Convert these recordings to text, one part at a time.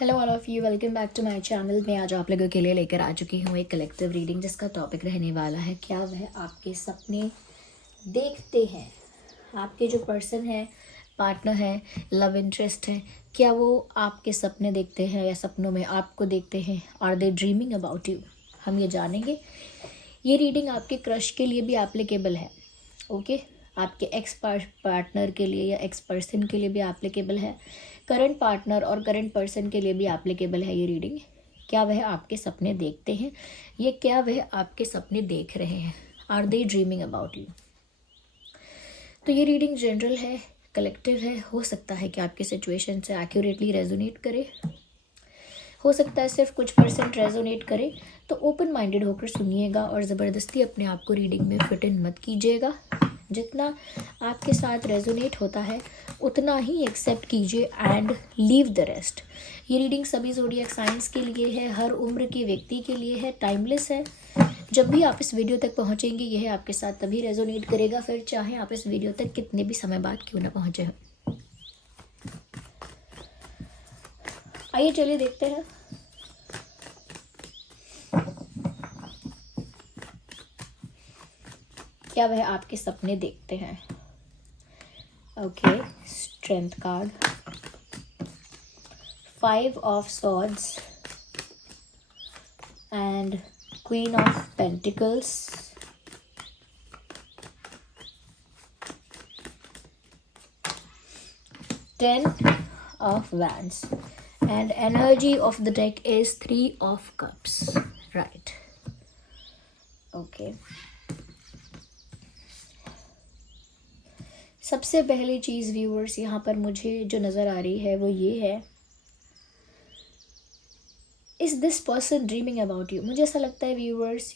Hello all of you, welcome back to my channel. मैं आज आप लोगों के लिए लेकर आ चुकी हूँ एक कलेक्टिव रीडिंग जिसका टॉपिक रहने वाला है क्या वह आपके सपने देखते हैं। आपके जो पर्सन है, पार्टनर है, लव इंटरेस्ट है, क्या वो आपके सपने देखते हैं या सपनों में आपको देखते हैं? Are they dreaming about you? हम ये जानेंगे। ये रीडिंग आपके क्रश के लिए भी एप्लीकेबल है, ओके आपके एक्स पार्टनर के लिए या एक्स पर्सन के लिए भी एप्लीकेबल है, करंट पार्टनर और करंट पर्सन के लिए भी एप्लीकेबल है ये रीडिंग। क्या वह आपके सपने देखते हैं? ये क्या वह आपके सपने देख रहे हैं? Are they dreaming about you? तो ये रीडिंग जनरल है, कलेक्टिव है। हो सकता है कि आपकी सिचुएशन से एक्यूरेटली रेजोनेट करे, हो सकता है सिर्फ कुछ % रेजोनेट करे। तो ओपन माइंडेड होकर सुनिएगा और ज़बरदस्ती अपने आप को रीडिंग में फिट इन मत कीजिएगा। जितना आपके साथ रेजोनेट होता है उतना ही एक्सेप्ट कीजिए एंड लीव द रेस्ट। ये रीडिंग सभी ज़ोडिएक साइंस के लिए है, हर उम्र के व्यक्ति के लिए है, टाइमलेस है। जब भी आप इस वीडियो तक पहुंचेंगे यह आपके साथ तभी रेजोनेट करेगा, फिर चाहे आप इस वीडियो तक कितने भी समय बाद क्यों ना पहुंचे हो। आइए चलिए देखते हैं। क्या वह आपके सपने देखते हैं? Okay, strength card, 5 of swords and queen of pentacles, 10 of wands, and energy of the deck is 3 of cups, right? Okay. सबसे पहली चीज़ व्यूअर्स यहाँ पर मुझे जो नज़र आ रही है वो ये है, is this person dreaming about you? मुझे ऐसा लगता है व्यूअर्स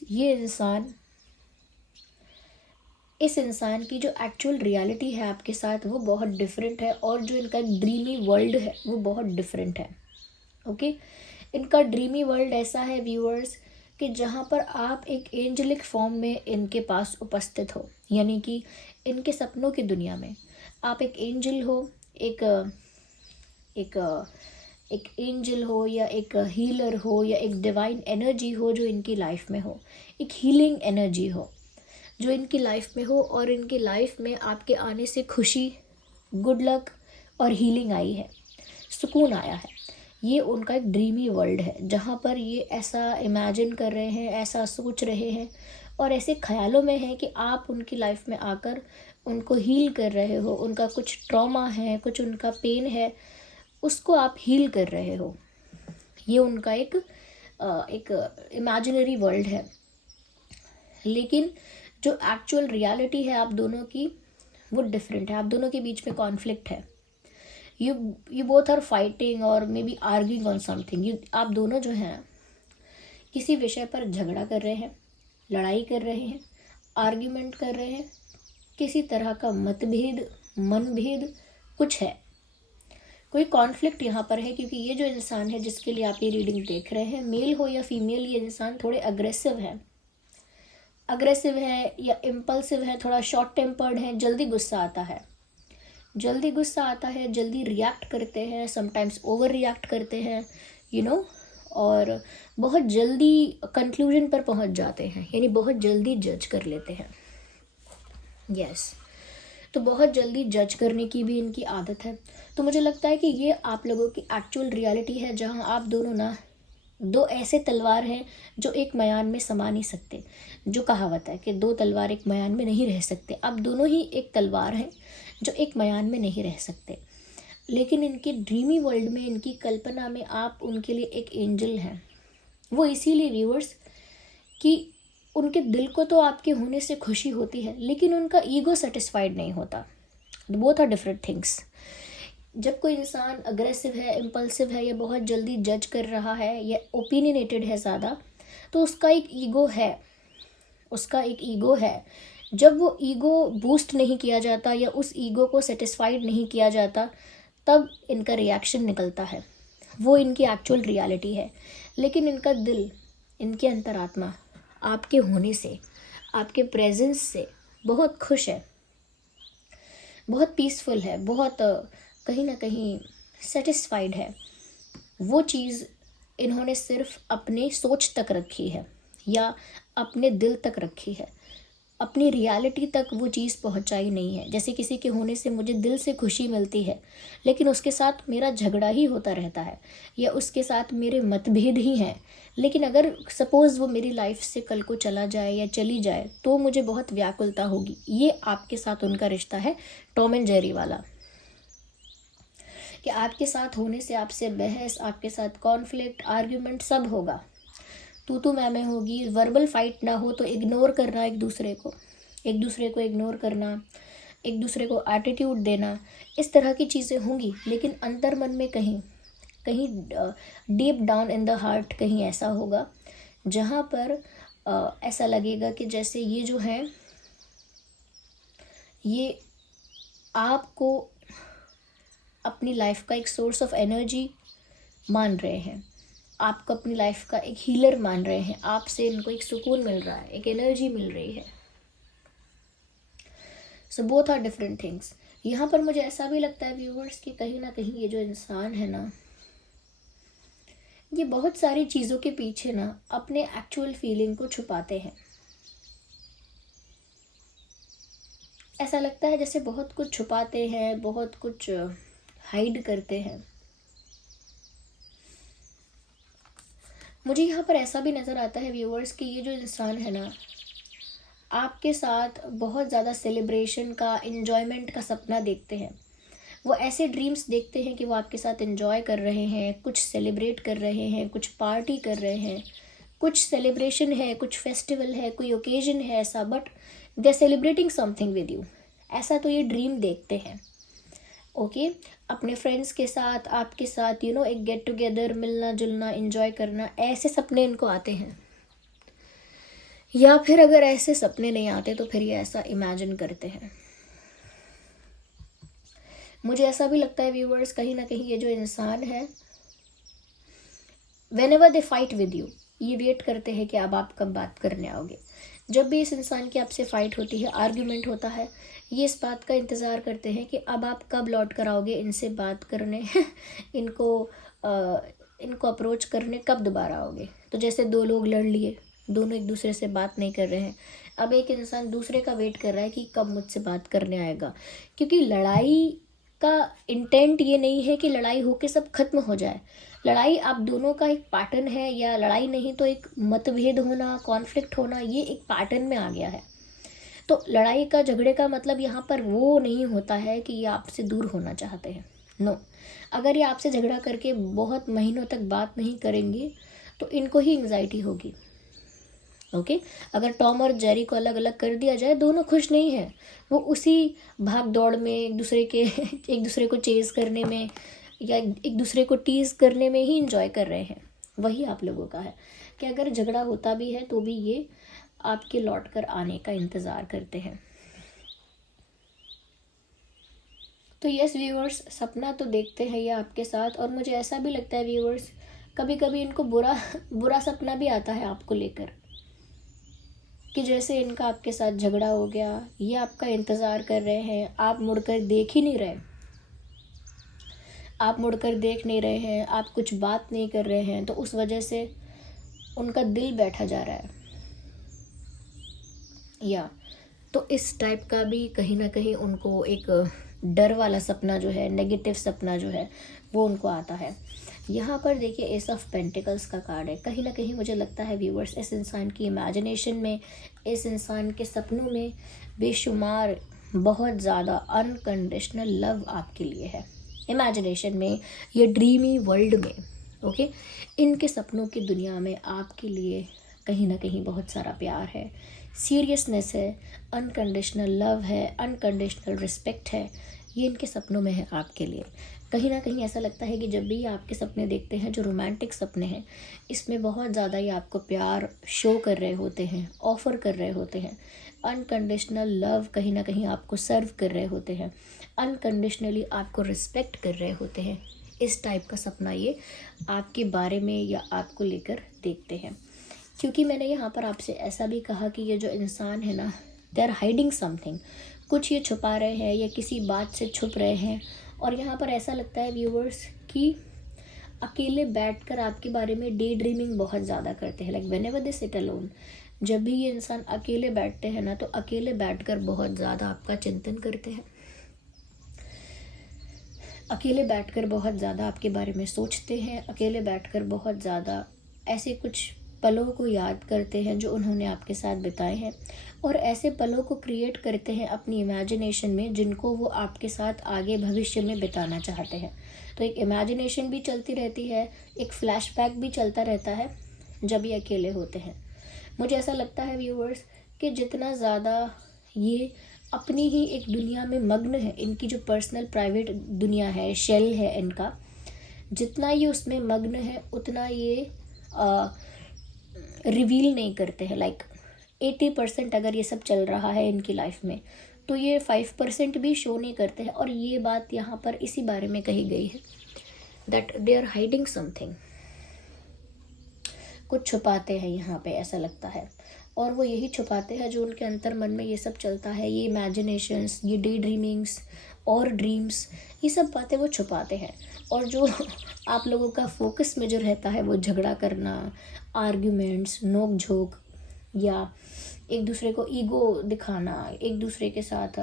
इस इंसान की जो एक्चुअल रियलिटी है आपके साथ वो बहुत डिफरेंट है, और जो इनका ड्रीमी वर्ल्ड है वो बहुत डिफरेंट है। ओके, इनका ड्रीमी वर्ल्ड ऐसा है व्यूअर्स कि जहाँ पर आप एक एंजेलिक फॉर्म में इनके पास उपस्थित हो, यानी कि इनके सपनों की दुनिया में आप एक एंजल हो, एक एंजल हो या एक हीलर हो या एक डिवाइन एनर्जी हो जो इनकी लाइफ में हो, एक हीलिंग एनर्जी हो जो इनकी लाइफ में हो, और इनकी लाइफ में आपके आने से खुशी, गुड लक और हीलिंग आई है, सुकून आया है। ये उनका एक ड्रीमी वर्ल्ड है जहाँ पर ये ऐसा इमेजिन कर रहे हैं, ऐसा सोच रहे हैं और ऐसे ख्यालों में है कि आप उनकी लाइफ में आकर उनको हील कर रहे हो। उनका कुछ ट्रॉमा है, कुछ उनका पेन है, उसको आप हील कर रहे हो। ये उनका एक इमेजिनरी वर्ल्ड है, लेकिन जो एक्चुअल रियलिटी है आप दोनों की वो डिफरेंट है। आप दोनों के बीच में कॉन्फ्लिक्ट है। यू बोथ आर फाइटिंग और may be arguing on something. आप दोनों जो हैं किसी विषय पर झगड़ा कर रहे हैं, लड़ाई कर रहे हैं, आर्ग्यूमेंट कर रहे हैं, किसी तरह का मतभेद, मनभेद कुछ है, कोई कॉन्फ्लिक्ट यहाँ पर है। क्योंकि ये जो इंसान है जिसके लिए आप ये रीडिंग देख रहे हैं, मेल हो या फीमेल, ये इंसान थोड़े अग्रेसिव है या इम्पल्सिव है, थोड़ा शॉर्ट टेम्पर्ड है, जल्दी गुस्सा आता है, जल्दी रिएक्ट करते हैं, समटाइम्स ओवर रिएक्ट करते हैं और बहुत जल्दी कंक्लूजन पर पहुंच जाते हैं, यानी बहुत जल्दी जज कर लेते हैं। यस, तो बहुत जल्दी जज करने की भी इनकी आदत है। तो मुझे लगता है कि ये आप लोगों की एक्चुअल रियलिटी है जहां आप दोनों ना दो ऐसे तलवार हैं जो एक मयान में समा नहीं सकते। जो कहावत है कि 2 तलवार एक मयान में नहीं रह सकते, अब दोनों ही एक तलवार हैं जो एक मयान में नहीं रह सकते। लेकिन इनकी ड्रीमी वर्ल्ड में, इनकी कल्पना में आप उनके लिए एक एंजल हैं। वो इसीलिए व्यूअर्स कि उनके दिल को तो आपके होने से खुशी होती है, लेकिन उनका ईगो सेटिस्फाइड नहीं होता। Both are different things. जब कोई इंसान अग्रेसिव है, इम्पल्सिव है या बहुत जल्दी जज कर रहा है या ओपिनियनेटेड है ज़्यादा, तो उसका एक ईगो है। जब वो ईगो बूस्ट नहीं किया जाता या उस ईगो को सेटिस्फाइड नहीं किया जाता, तब इनका रिएक्शन निकलता है। वो इनकी एक्चुअल रियलिटी है। लेकिन इनका दिल, इनकी अंतरात्मा आपके होने से, आपके प्रेजेंस से बहुत खुश है, बहुत पीसफुल है, बहुत कहीं ना कहीं सेटिस्फाइड है। वो चीज़ इन्होंने सिर्फ अपने सोच तक रखी है या अपने दिल तक रखी है, अपनी रियलिटी तक वो चीज़ पहुंचाई नहीं है। जैसे किसी के होने से मुझे दिल से खुशी मिलती है, लेकिन उसके साथ मेरा झगड़ा ही होता रहता है या उसके साथ मेरे मतभेद ही हैं, लेकिन अगर सपोज़ वो मेरी लाइफ से कल को चला जाए या चली जाए तो मुझे बहुत व्याकुलता होगी। ये आपके साथ उनका रिश्ता है, टॉम एंड जेरी वाला, कि आपके साथ होने से आपसे बहस, आपके साथ कॉन्फ्लिक्ट, आर्ग्यूमेंट सब होगा, तू मैं होगी, वर्बल फाइट ना हो तो इग्नोर करना, एक दूसरे को इग्नोर करना, एक दूसरे को एटीट्यूड देना, इस तरह की चीज़ें होंगी। लेकिन अंतर मन में कहीं कहीं deep down in the heart कहीं ऐसा होगा जहाँ पर ऐसा लगेगा कि जैसे ये जो है ये आपको अपनी लाइफ का एक सोर्स ऑफ एनर्जी मान रहे हैं, आपको अपनी लाइफ का एक हीलर मान रहे हैं, आपसे इनको एक सुकून मिल रहा है, एक एनर्जी मिल रही है। So both are different things. यहाँ पर मुझे ऐसा भी लगता है व्यूअर्स कि कहीं ना कहीं ये जो इंसान है ना, ये बहुत सारी चीज़ों के पीछे ना अपने एक्चुअल फीलिंग को छुपाते हैं। ऐसा लगता है जैसे बहुत कुछ छुपाते हैं, बहुत कुछ हाइड करते हैं। मुझे यहाँ पर ऐसा भी नज़र आता है व्यूअर्स कि ये जो इंसान है ना, आपके साथ बहुत ज़्यादा सेलिब्रेशन का, इन्जॉयमेंट का सपना देखते हैं। वो ऐसे ड्रीम्स देखते हैं कि वो आपके साथ एंजॉय कर रहे हैं, कुछ सेलिब्रेट कर रहे हैं, कुछ पार्टी कर रहे हैं, कुछ सेलिब्रेशन है, कुछ फेस्टिवल है, कोई ओकेजन है ऐसा, but they are celebrating something with you, ऐसा तो ये ड्रीम देखते हैं। ओके अपने फ्रेंड्स के साथ, आपके साथ एक गेट टुगेदर, मिलना जुलना, एंजॉय करना, ऐसे सपने इनको आते हैं। या फिर अगर ऐसे सपने नहीं आते तो फिर ये ऐसा इमेजिन करते हैं। मुझे ऐसा भी लगता है व्यूअर्स कहीं ना कहीं ये जो इंसान है, whenever they fight with you, ये वेट करते हैं कि अब आप कब बात करने आओगे। जब भी इस इंसान की आपसे फाइट होती है, आर्ग्यूमेंट होता है, ये इस बात का इंतज़ार करते हैं कि अब आप कब लौट कर आओगे इनसे बात करने इनको अप्रोच करने कब दोबारा आओगे। तो जैसे दो लोग लड़ लिए, दोनों एक दूसरे से बात नहीं कर रहे हैं, अब एक इंसान दूसरे का वेट कर रहा है कि कब मुझसे बात करने आएगा। क्योंकि लड़ाई का इंटेंट ये नहीं है कि लड़ाई होके सब खत्म हो जाए। लड़ाई आप दोनों का एक पैटर्न है, या लड़ाई नहीं तो एक मतभेद होना, कॉन्फ्लिक्ट होना, ये एक पैटर्न में आ गया है। तो लड़ाई का, झगड़े का मतलब यहाँ पर वो नहीं होता है कि ये आपसे दूर होना चाहते हैं। नो, अगर ये आपसे झगड़ा करके बहुत महीनों तक बात नहीं करेंगे तो इनको ही एंग्जाइटी होगी। ओके अगर टॉम और जेरी को अलग अलग कर दिया जाए, दोनों खुश नहीं हैं, वो उसी भाग दौड़ में एक दूसरे को चेज़ करने में या एक दूसरे को टीज करने में ही इंजॉय कर रहे हैं। वही आप लोगों का है कि अगर झगड़ा होता भी है तो भी ये आपके लौट कर आने का इंतज़ार करते हैं। तो यस व्यूअर्स, सपना तो देखते हैं ये आपके साथ, और मुझे ऐसा भी लगता है व्यूअर्स कभी कभी इनको बुरा सपना भी आता है आपको लेकर, कि जैसे इनका आपके साथ झगड़ा हो गया, ये आपका इंतज़ार कर रहे हैं, आप मुड़कर देख ही नहीं रहे, आप मुड़कर देख नहीं रहे हैं, आप कुछ बात नहीं कर रहे हैं, तो उस वजह से उनका दिल बैठा जा रहा है। या तो इस टाइप का भी कहीं ना कहीं उनको एक डर वाला सपना जो है, नेगेटिव सपना जो है, वो उनको आता है। यहाँ पर देखिए एस ऑफ पेंटिकल्स का कार्ड है। कहीं ना कहीं मुझे लगता है व्यूअर्स, इस इंसान की इमेजिनेशन में, इस इंसान के सपनों में बेशुमार बहुत ज़्यादा अनकंडीशनल लव आपके लिए है। इमेजिनेशन में, ये ड्रीमी वर्ल्ड में, ओके इनके सपनों की दुनिया में आपके लिए कहीं ना कहीं बहुत सारा प्यार है, सीरियसनेस है, अनकंडीशनल लव है, अनकंडीशनल रिस्पेक्ट है, ये इनके सपनों में है आपके लिए। कहीं ना कहीं ऐसा लगता है कि जब भी ये आपके सपने देखते हैं, जो रोमांटिक सपने हैं, इसमें बहुत ज़्यादा ये आपको प्यार शो कर रहे होते हैं, ऑफ़र कर रहे होते हैं, अनकंडीशनल लव कहीं ना कहीं आपको सर्व कर रहे होते हैं, अनकंडीशनली आपको रिस्पेक्ट कर रहे होते हैं। इस टाइप का सपना ये आपके बारे में या आपको लेकर देखते हैं। क्योंकि मैंने यहाँ पर आपसे ऐसा भी कहा कि ये जो इंसान है ना, दे आर हाइडिंग समथिंग, कुछ ये छुपा रहे हैं या किसी बात से छुप रहे हैं। और यहाँ पर ऐसा लगता है व्यूवर्स कि अकेले बैठकर आपके बारे में डे ड्रीमिंग बहुत ज़्यादा करते हैं। Like when ever they sit alone, जब भी ये इंसान अकेले बैठते हैं ना, तो अकेले बैठकर बहुत ज़्यादा आपका चिंतन करते हैं, अकेले बैठकर बहुत ज़्यादा आपके बारे में सोचते हैं, अकेले बैठकर बहुत ज़्यादा ऐसे कुछ पलों को याद करते हैं जो उन्होंने आपके साथ बिताए हैं, और ऐसे पलों को क्रिएट करते हैं अपनी इमेजिनेशन में जिनको वो आपके साथ आगे भविष्य में बिताना चाहते हैं। तो एक इमेजिनेशन भी चलती रहती है, एक फ्लैशबैक भी चलता रहता है जब ये अकेले होते हैं। मुझे ऐसा लगता है व्यूअर्स कि जितना ज़्यादा ये अपनी ही एक दुनिया में मग्न है, इनकी जो पर्सनल प्राइवेट दुनिया है, शेल है इनका, जितना ये उसमें मग्न है उतना ये रिवील नहीं करते हैं। लाइक 80% अगर ये सब चल रहा है इनकी लाइफ में, तो ये 5% भी शो नहीं करते हैं। और ये बात यहाँ पर इसी बारे में कही गई है that they are hiding something, कुछ छुपाते हैं यहाँ पे, ऐसा लगता है। और वो यही छुपाते हैं जो उनके अंतर मन में ये सब चलता है, ये इमेजिनेशंस, ये डे ड्रीमिंग्स और ड्रीम्स, ये सब बातें वो छुपाते हैं। और जो आप लोगों का फोकस में जो रहता है वो झगड़ा करना, आर्ग्यूमेंट्स, नोक झोंक, या एक दूसरे को ईगो दिखाना, एक दूसरे के साथ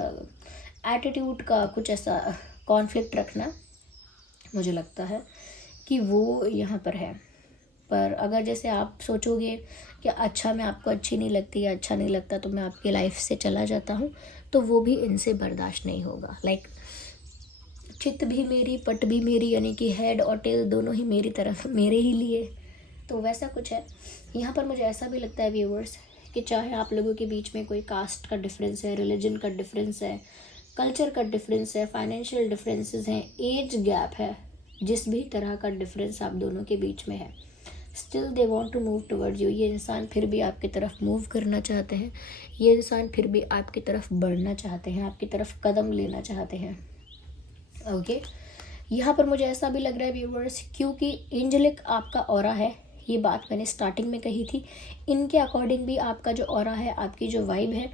एटीट्यूड का कुछ ऐसा कॉन्फ्लिक्ट रखना, मुझे लगता है कि वो यहाँ पर है। पर अगर जैसे आप सोचोगे कि अच्छा मैं आपको अच्छी नहीं लगती या अच्छा नहीं लगता तो मैं आपकी लाइफ से चला जाता हूँ, तो वो भी इनसे बर्दाश्त नहीं होगा। लाइक चित भी मेरी, पट भी मेरी, यानी कि हेड और टेल दोनों ही मेरी तरफ, मेरे ही लिए। तो वैसा कुछ है यहाँ पर। मुझे ऐसा भी लगता है व्यूअर्स कि चाहे आप लोगों के बीच में कोई कास्ट का डिफरेंस है, रिलीजन का डिफरेंस है, कल्चर का डिफरेंस है, फाइनेंशियल डिफरेंसेस हैं, एज गैप है, जिस भी तरह का डिफरेंस आप दोनों के बीच में है, still they want to move towards you. ये इंसान फिर भी आपकी तरफ मूव करना चाहते हैं, ये इंसान फिर भी आपकी तरफ बढ़ना चाहते हैं, आपकी तरफ कदम लेना चाहते हैं। ओके यहाँ पर मुझे ऐसा भी लग रहा है व्यूअर्स, क्योंकि एंजेलिक आपका ऑरा है, ये बात मैंने स्टार्टिंग में कही थी, इनके अकॉर्डिंग भी आपका जो ऑरा है, आपकी जो वाइब है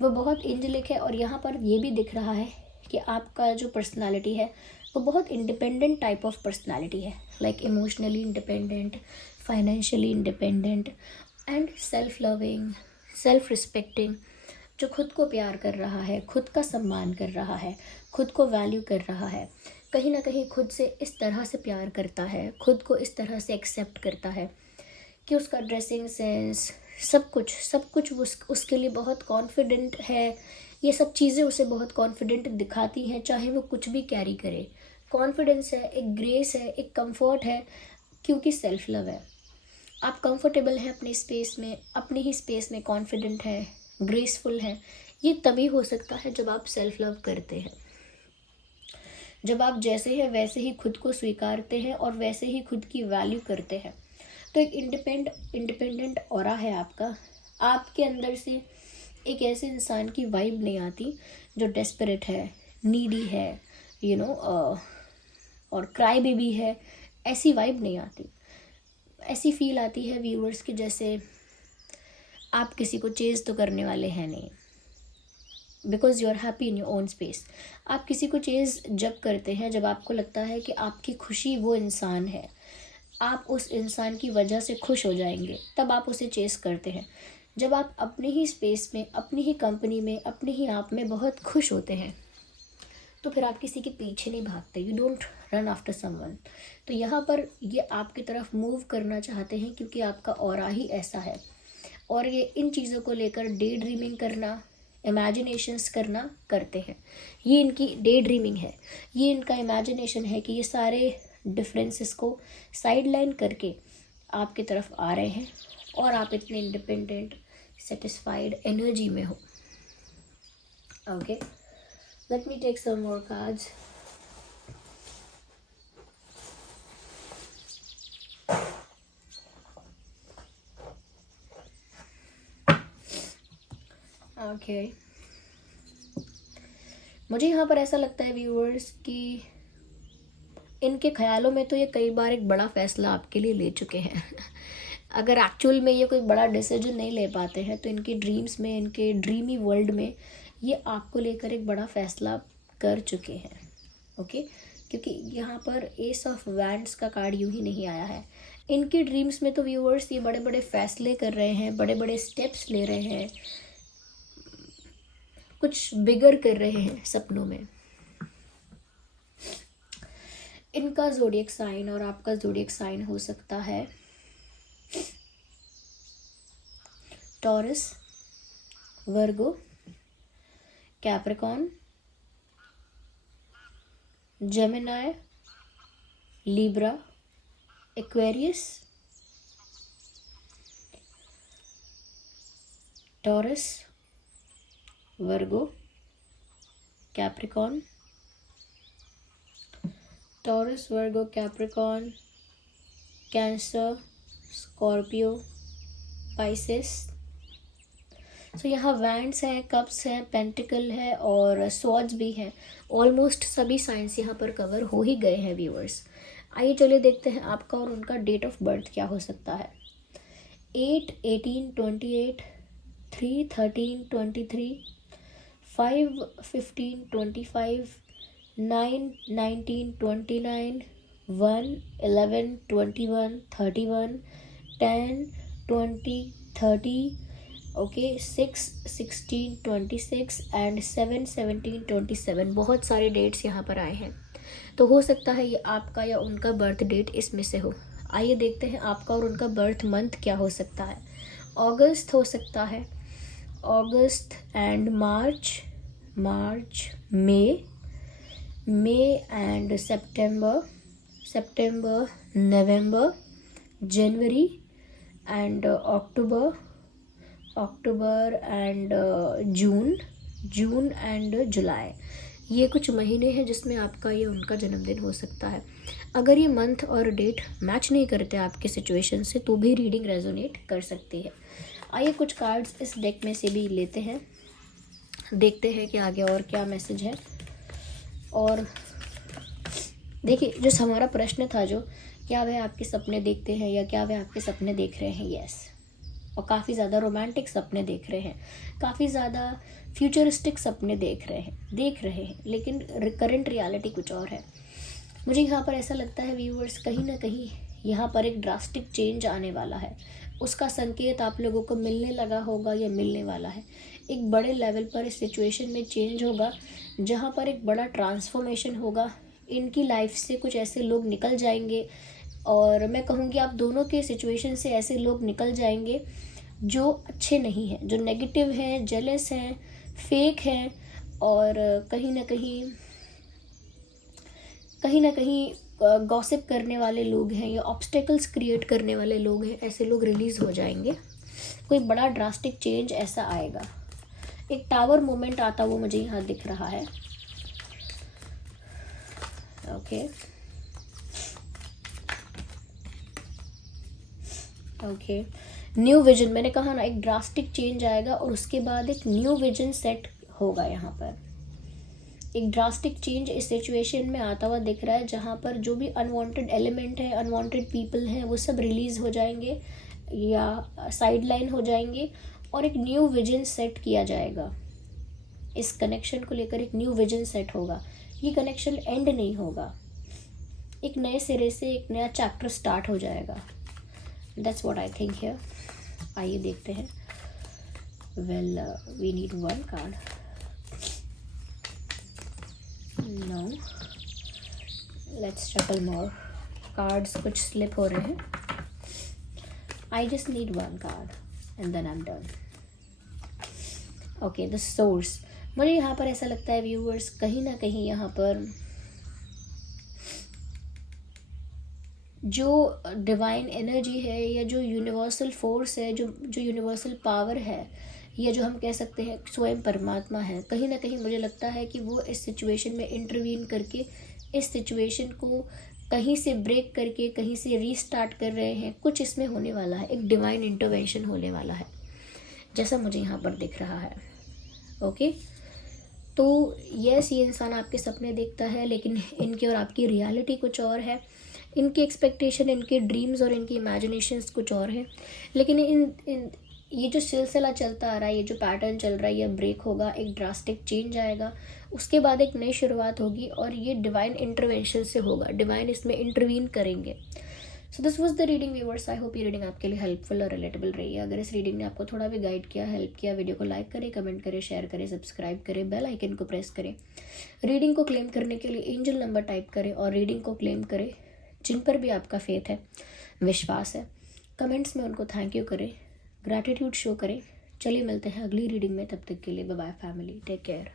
वो बहुत एंजेलिक है। और यहाँ पर ये भी दिख रहा है कि आपका जो पर्सनालिटी है वो बहुत इंडिपेंडेंट टाइप ऑफ पर्सनालिटी है। Like emotionally independent, financially independent and self loving, self respecting, जो खुद को प्यार कर रहा है, खुद का सम्मान कर रहा है, खुद को वैल्यू कर रहा है, कहीं ना कहीं खुद से इस तरह से प्यार करता है, खुद को इस तरह से एक्सेप्ट करता है कि उसका ड्रेसिंग सेंस, सब कुछ उसके लिए बहुत कॉन्फिडेंट है। ये सब चीज़ें उसे बहुत कॉन्फिडेंट दिखाती हैं, चाहे वो कुछ भी कैरी करे। कॉन्फिडेंस है, एक ग्रेस है, एक कंफर्ट है, क्योंकि सेल्फ लव है। आप कंफर्टेबल हैं अपने स्पेस में, अपनी ही स्पेस में कॉन्फिडेंट है, ग्रेसफुल है। ये तभी हो सकता है जब आप सेल्फ लव करते हैं, जब आप जैसे हैं वैसे ही खुद को स्वीकारते हैं और वैसे ही खुद की वैल्यू करते हैं। तो एक इंडिपेंडेंट ऑरा है आपका। आपके अंदर से एक ऐसे इंसान की वाइब नहीं आती जो डेस्परेट है, नीडी है, और क्राई बेबी है, ऐसी वाइब नहीं आती। ऐसी फील आती है व्यूअर्स की जैसे आप किसी को चेज़ तो करने वाले हैं नहीं, because you are happy in your own space. आप किसी को चेज़ जब करते हैं जब आपको लगता है कि आपकी खुशी वो इंसान है, आप उस इंसान की वजह से खुश हो जाएंगे, तब आप उसे चेज़ करते हैं। जब आप अपने ही स्पेस में, अपनी ही कंपनी में, अपने ही आप में बहुत खुश होते हैं, तो फिर आप किसी के पीछे नहीं भागते, you don't run after someone. तो यहाँ पर ये आपकी तरफ मूव करना चाहते हैं क्योंकि आपका ऑरा ही ऐसा है। और ये इन चीज़ों को लेकर डे ड्रीमिंग करना, इमेजिनेशंस करना करते हैं। ये इनकी डे ड्रीमिंग है, ये इनका इमेजिनेशन है कि ये सारे डिफरेंसेस को साइडलाइन करके आपकी तरफ आ रहे हैं और आप इतने इंडिपेंडेंट, सेटिस्फाइड एनर्जी में हो। Okay, let me take some more cards. Okay, मुझे यहाँ पर ऐसा लगता है व्यूअर्स कि इनके ख्यालों में तो ये कई बार एक बड़ा फैसला आपके लिए ले चुके हैं। अगर एक्चुअल में ये कोई बड़ा डिसीजन नहीं ले पाते हैं तो इनके ड्रीम्स में, इनके ड्रीमी वर्ल्ड में ये आपको लेकर एक बड़ा फैसला कर चुके हैं। ओके, क्योंकि यहाँ पर एस ऑफ वैंड्स का कार्ड यूं ही नहीं आया है। इनके ड्रीम्स में तो व्यूअर्स ये बड़े बड़े फैसले कर रहे हैं, बड़े बड़े स्टेप्स ले रहे हैं, कुछ बिगर कर रहे हैं सपनों में। इनका ज़ोडिएक साइन और आपका ज़ोडिएक साइन हो सकता है Taurus, Virgo, Capricorn, Gemini, Libra, Aquarius, Taurus, Virgo, Capricorn, Taurus, Virgo, Capricorn, Cancer, Scorpio, Pisces. So यहाँ वैंड्स हैं, कप्स हैं, पेंटिकल है और स्वॉर्ड्स भी हैं। ऑलमोस्ट सभी साइंस यहाँ पर कवर हो ही गए हैं व्यूअर्स। आइए चलिए देखते हैं आपका और उनका डेट ऑफ बर्थ क्या हो सकता है। 8, 18, 28, 3, 13, 23, 5, 15, 25, 9, 19, 29, 1, 11, 21, 31, 10, 20, 30, ओके 6, 16, 26 एंड 7, 17, 27। बहुत सारे डेट्स यहाँ पर आए हैं, तो हो सकता है ये आपका या उनका बर्थ डेट इसमें से हो। आइए देखते हैं आपका और उनका बर्थ मंथ क्या हो सकता है। अगस्त हो सकता है, अगस्त एंड मार्च, मार्च, मे एंड सितंबर, सितंबर, नवंबर, जनवरी एंड अक्टूबर, अक्टूबर एंड जून, जून एंड जुलाई। ये कुछ महीने हैं जिसमें आपका ये उनका जन्मदिन हो सकता है। अगर ये मंथ और डेट मैच नहीं करते आपके सिचुएशन से तो भी रीडिंग रेजोनेट कर सकती है। आइए कुछ कार्ड्स इस डेक में से भी लेते हैं, देखते हैं कि आगे और क्या मैसेज है। और देखिए जो हमारा प्रश्न था, जो क्या वह आपके सपने देखते हैं या क्या वह आपके सपने देख रहे हैं, यस। और काफ़ी ज़्यादा रोमांटिक सपने देख रहे हैं, काफ़ी ज़्यादा फ्यूचरिस्टिक सपने देख रहे हैं, लेकिन करंट रियलिटी कुछ और है। मुझे यहाँ पर ऐसा लगता है व्यूअर्स, कहीं ना कहीं यहाँ पर एक ड्रास्टिक चेंज आने वाला है। उसका संकेत आप लोगों को मिलने लगा होगा या मिलने वाला है। एक बड़े लेवल पर इस सिचुएशन में चेंज होगा, जहाँ पर एक बड़ा ट्रांसफॉर्मेशन होगा। इनकी लाइफ से कुछ ऐसे लोग निकल जाएंगे, और मैं कहूँगी आप दोनों के सिचुएशन से ऐसे लोग निकल जाएंगे जो अच्छे नहीं हैं, जो नेगेटिव हैं, जेलस हैं, फेक हैं, और कहीं ना कहीं गॉसिप करने वाले लोग हैं या ऑब्स्टेकल्स क्रिएट करने वाले लोग हैं। ऐसे लोग रिलीज़ हो जाएंगे। कोई बड़ा ड्रास्टिक चेंज ऐसा आएगा। एक टावर मोमेंट आता वो मुझे यहाँ दिख रहा है। ओके ओके न्यू विजन, मैंने कहा ना एक ड्रास्टिक चेंज आएगा और उसके बाद एक न्यू विजन सेट होगा। यहाँ पर एक ड्रास्टिक चेंज इस सिचुएशन में आता हुआ दिख रहा है, जहाँ पर जो भी अनवांटेड एलिमेंट है, अनवांटेड पीपल हैं, वो सब रिलीज़ हो जाएंगे या साइडलाइन हो जाएंगे और एक न्यू विजन सेट किया जाएगा। इस कनेक्शन को लेकर एक न्यू विजन सेट होगा। ये कनेक्शन एंड नहीं होगा, एक नए सिरे से एक नया चैप्टर स्टार्ट हो जाएगा। That's what I think here. आइए देखते हैं। Well we need one card. No, let's shuffle more cards. कुछ स्लिप हो रहे हैं। I just need one card and then I am done. Okay, the source. मुझे यहाँ पर ऐसा लगता है व्यूअर्स, कहीं ना कहीं यहाँ पर जो डिवाइन एनर्जी है या जो यूनिवर्सल फोर्स है, जो यूनिवर्सल पावर है, या जो हम कह सकते हैं स्वयं परमात्मा है, कहीं ना कहीं मुझे लगता है कि वो इस सिचुएशन में इंटरवीन करके इस सिचुएशन को कहीं से ब्रेक करके कहीं से रीस्टार्ट कर रहे हैं। कुछ इसमें होने वाला है, एक डिवाइन इंटरवेंशन होने वाला है, जैसा मुझे यहाँ पर दिख रहा है। ओके, तो यस, ये इंसान आपके सपने देखता है, लेकिन इनकी और आपकी रियलिटी कुछ और है। इनकी एक्सपेक्टेशन, इनके ड्रीम्स और इनकी इमेजिनेशंस कुछ और हैं। लेकिन ये जो सिलसिला चलता आ रहा है, ये जो पैटर्न चल रहा है, ये ब्रेक होगा, एक ड्रास्टिक चेंज आएगा, उसके बाद एक नई शुरुआत होगी और ये डिवाइन इंटरवेंशन से होगा, डिवाइन इसमें इंटरवीन करेंगे। So this was the reading viewers. I hope ये रीडिंग आपके लिए हेल्पफुल और रिलेटेबल रही है। अगर इस रीडिंग ने आपको थोड़ा भी गाइड किया, हेल्प किया, वीडियो को लाइक करें, कमेंट करें, शेयर करें, सब्सक्राइब करें, बेल आइकन को प्रेस करें। रीडिंग को क्लेम करने के लिए एंजल नंबर टाइप करें और रीडिंग को क्लेम करें जिन पर भी आपका फेथ है, विश्वास है। कमेंट्स में उनको थैंक यू करें, ग्रैटिट्यूड शो करें। चलिए मिलते हैं अगली रीडिंग में, तब तक के लिए bye bye family, take care.